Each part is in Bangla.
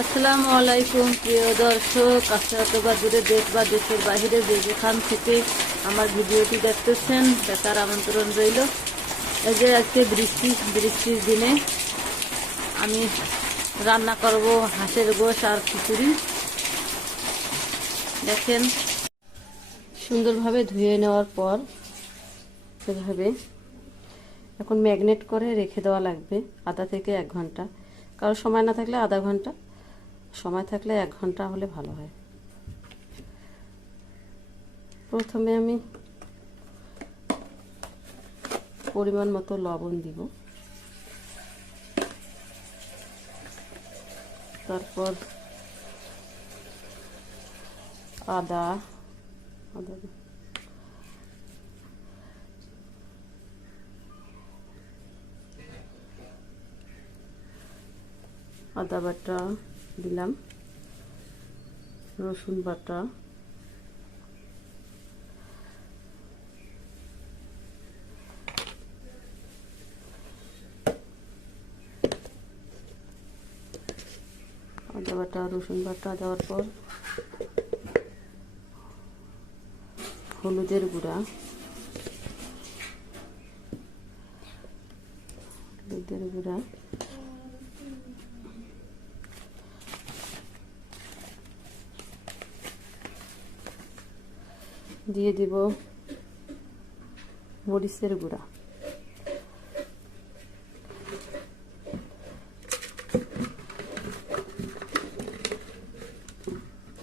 আসসালামু আলাইকুম প্রিয় দর্শক, কাছে অথবা দূরে দেশ বা দেশের বাহিরে যে যেখান থেকে আমার ভিডিওটি দেখতেছেন দেখার আমন্ত্রণ রইল। এই যে আজকে বৃষ্টির দিনে আমি রান্না করব হাঁসের গোশ আর খিচুড়ি। দেখেন, সুন্দরভাবে ধুয়ে নেওয়ার পর এভাবে এখন ম্যাগনেট করে রেখে দেওয়া লাগবে আধা থেকে 1 ঘন্টা। কারো সময় না থাকলে আধা ঘন্টা, সময় থাকলে 1 ঘন্টা হলে ভালো হয়। প্রথমে আমি পরিমাণ মতো লবণ দিব, তারপর আদা বাটা দিলাম, রসুন বাটা, আদা বাটা রসুন বাটা দেওয়ার পর হলুদের গুঁড়া দিয়ে দিব, মরিচের গুঁড়া,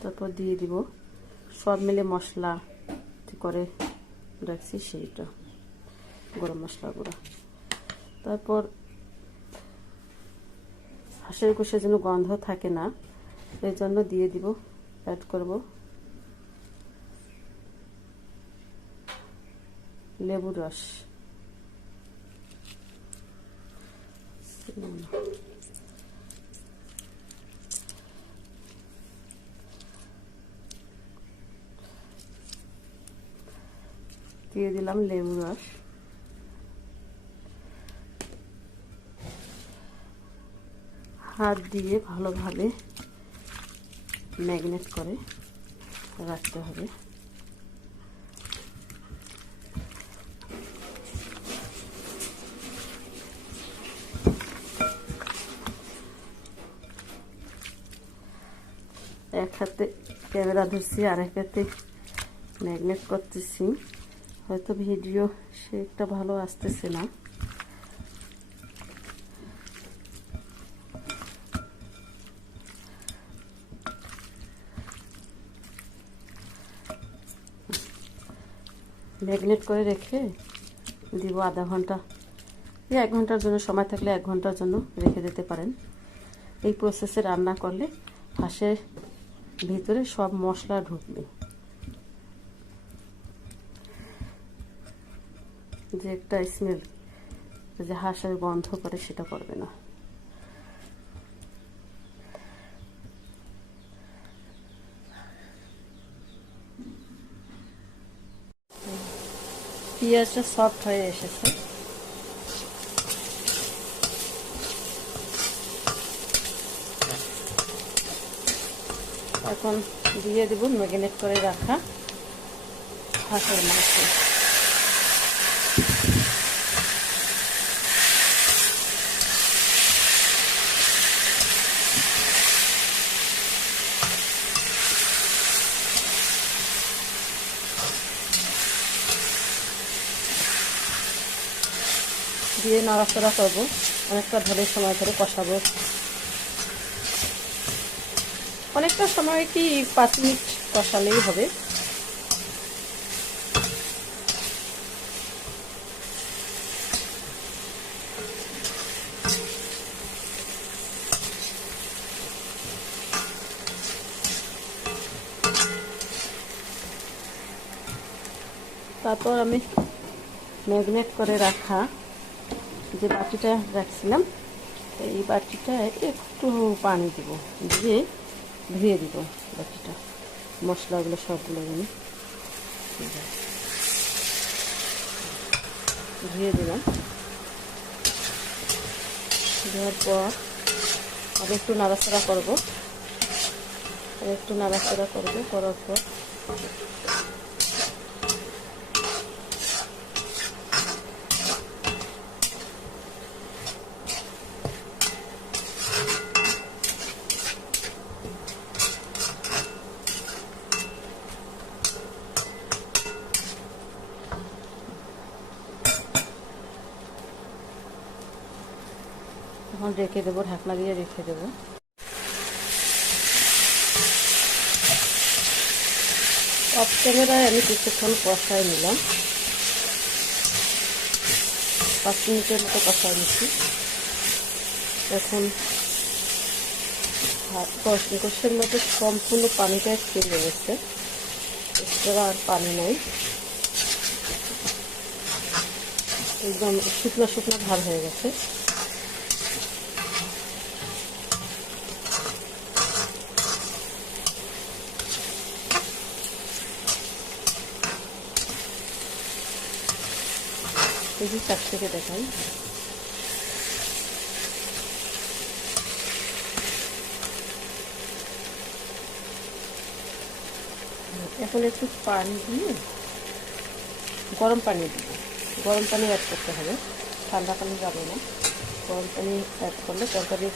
তারপর দিয়ে দিব সব মিলে মশলা করে রাখছি সেইটা, গরম মশলা গুঁড়া। তারপর হাঁসের গোশের জন্য গন্ধ থাকে না, এই জন্য দিয়ে দিব, অ্যাড করব লেবুর রস। দিয়ে দিলাম লেবুর রস। হাত দিয়ে ভালোভাবে ম্যাগনেট করে রাখতে হবে। এক হাতে ক্যামেরা ধরছি, আর এক হাতে ম্যাগনেট করতেছি। হয়তো ভিডিও সে একটা ভালো আসতেছে না। ম্যাগনেট করে রেখে দিব আধা ঘন্টা, 1 ঘন্টার জন্য, সময় থাকলে 1 ঘন্টার জন্য রেখে দিতে পারেন। এই প্রসেসে রান্না করলে হাঁসের ভিতরে সব মশলা ঢুকবে, যে একটা স্মেল যে হাঁসের গন্ধ করে সেটা করবে না। পেঁয়াজটা সফট হয়ে এসেছে, এখন দিয়ে দেব ম্যারিনেট করে রাখা হাঁসের মাংস। দিয়ে নাড়াচাড়া করবো, অনেকটা সময় ধরে কষাবো। অনেকটা সময় কি 5 মিনিট কষালেই হবে। তারপর আমি ম্যাগনেট করে রাখা যে বাটিটা রাখছিলাম, এই বাটিটা একটু পানি দিব, দিয়ে ধুয়ে দিব বাটিটা, মশলাগুলো সবগুলো আমি ধুয়ে দিলাম। দেওয়ার পর আবার একটু নাড়াচাড়া করব। একটু নাড়াচাড়া করবে, করার পর এখন রেখে দেবো, ঢাকনা দিয়ে রেখে দেবো। অফ ক্যামেরায় আমি কিছুক্ষণ কষাই নিলাম, 5 মিনিটের মতো কষাই নিচ্ছি। এখন কষের মধ্যে সম্পূর্ণ পানিটা ছেড়ে গেছে, এক্সট্রা আর পানি নাই, একদম শুকনো শুকনো ভাব হয়ে গেছে। এই চাপ থেকে দেখাই, এখন একটু পানি দিয়ে, গরম পানি দিব, গরম পানি অ্যাড করতে হবে, ঠান্ডা পানি যাবে না। গরম পানি অ্যাড করলে তরকারির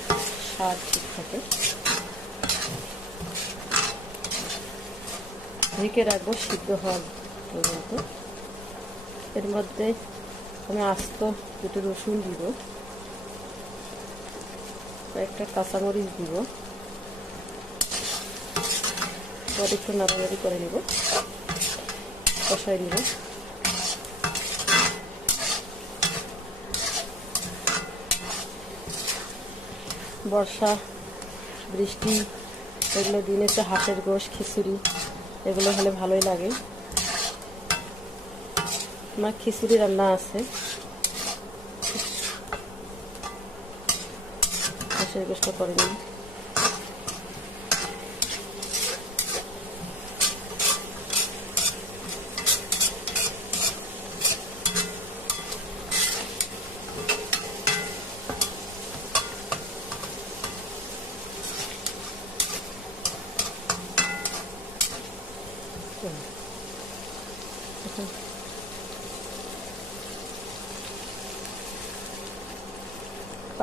স্বাদ ঠিক থাকে। ঢেকে রাখবো সিদ্ধ হওয়ার পর্যন্ত। এর মধ্যে আমি আস্ত দুটো রসুন দিব, কয়েকটা কাঁচামরিচ দিব, পরে একটু নাড়ানাড়ি করে নিব, কষাই নিব। বর্ষা বৃষ্টি এগুলো দিন এসে হাঁসের গোশ, খিচুড়ি এগুলো হলে ভালোই লাগে। আমার খিচুড়ি রান্না আছে, হাঁসের গোশটা করে নিই।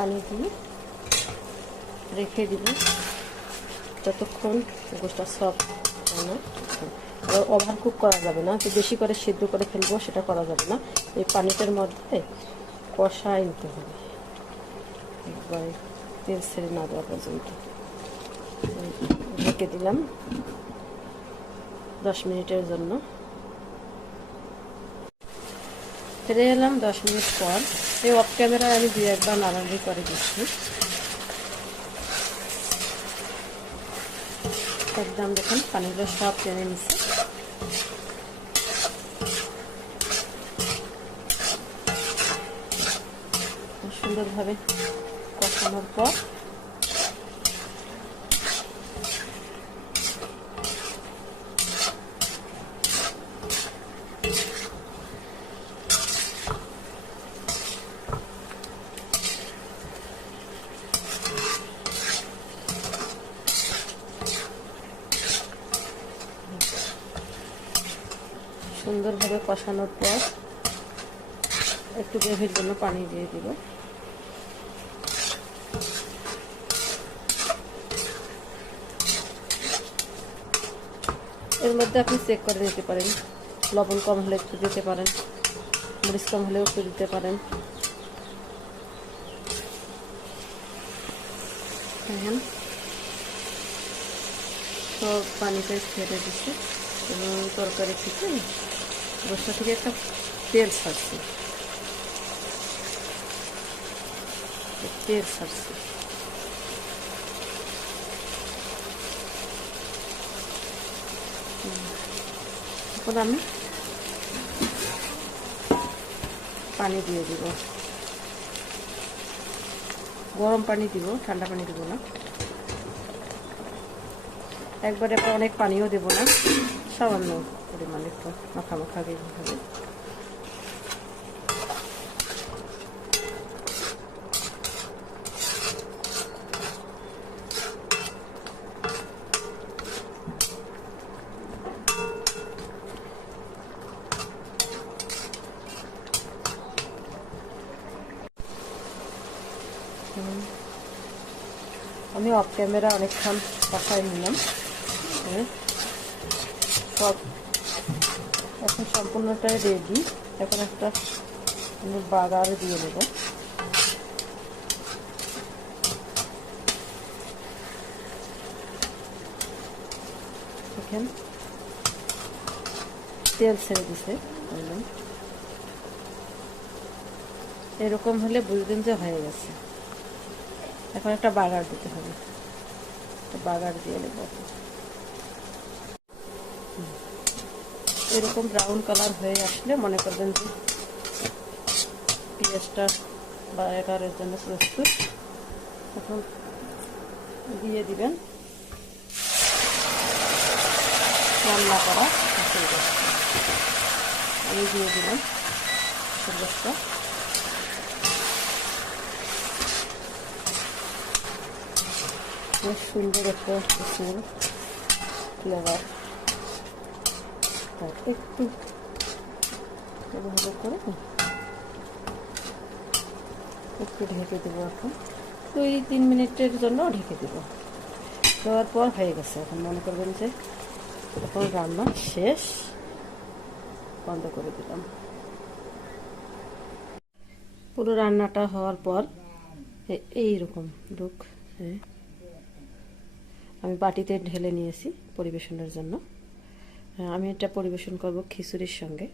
পানি দিয়ে রেখে দিব যতক্ষণ গোশটা সফট হয় না। ওভার কুক করা যাবে না, যে বেশি করে সিদ্ধ করে ফেলবো সেটা করা যাবে না। এই পানিটার মধ্যে কষাই নিতে হবে একবারে, তেল ছেড়ে না দেওয়া পর্যন্ত। ঢেকে দিলাম 10 মিনিটের জন্য। ফিরে এলাম 10 মিনিট পর। এই অফ ক্যামেরায় আমি 2-1 বার নাড়ানাড়ি করে দিচ্ছি। একদম দেখুন পানিগুলো সব টেনে নিচ্ছে। সুন্দরভাবে কষানোর পর সুন্দরভাবে কষানোর পর একটু গ্রেভির জন্য পানি দিয়ে দিব। এর মধ্যে আপনি চেক করে নিতে পারেন, লবণ কম হলে একটু দিতে পারেন, মরিচ কম হলেও একটু দিতে পারেন। দেখেন সব পানিটা ছেড়ে দিচ্ছে এবং তরকারি থেকে গোশটা থেকে একটা তেল ছাড়ছে, তেল ছাড়ছে। এখন আমি পানি দিয়ে দিব, গরম পানি দিব, ঠান্ডা পানি দিব না, একবারে অনেক পানিও দেব না, সামান্য পরিমাণে একটু মাখা মাখা দিয়ে হবে। আমি অফ ক্যামেরা অনেকক্ষণ কষাই নিলাম। সব এখন সম্পূর্ণটাই রেডি। এখন একটা বাগার দিয়ে দেবো। এখানে তেল ছেড়ে দিছে, এরকম হলে বুঝবেন যে হয়ে গেছে। এখন একটা বাগার দিতে হবে, বাগার দিয়ে নেব। এরকম ব্রাউন কালার হয়ে আসলে মনে করবেন যে পেঁয়াজটা বাগারের জন্য প্রস্তুত। এখন দিয়ে দিবেন রান্না করা আমি দিয়ে দিলাম সরষেটা। বেশ সুন্দর একটা স্মেল, ফ্লেভার। একটু ভালো করে একটু ঢেকে দেবো। এখন 2-3 মিনিটের জন্য ঢেকে দেবো। দেওয়ার পর হয়ে গেছে। এখন মনে করবেন যে এখন রান্না শেষ, বন্ধ করে দিলাম। পুরো রান্নাটা হওয়ার পর এইরকম লুক। আমি বাটিতে ঢেলে নিয়েছি পরিবেশনের জন্য। আমি এটা পরিবেশন করব খিচুড়ির সঙ্গে।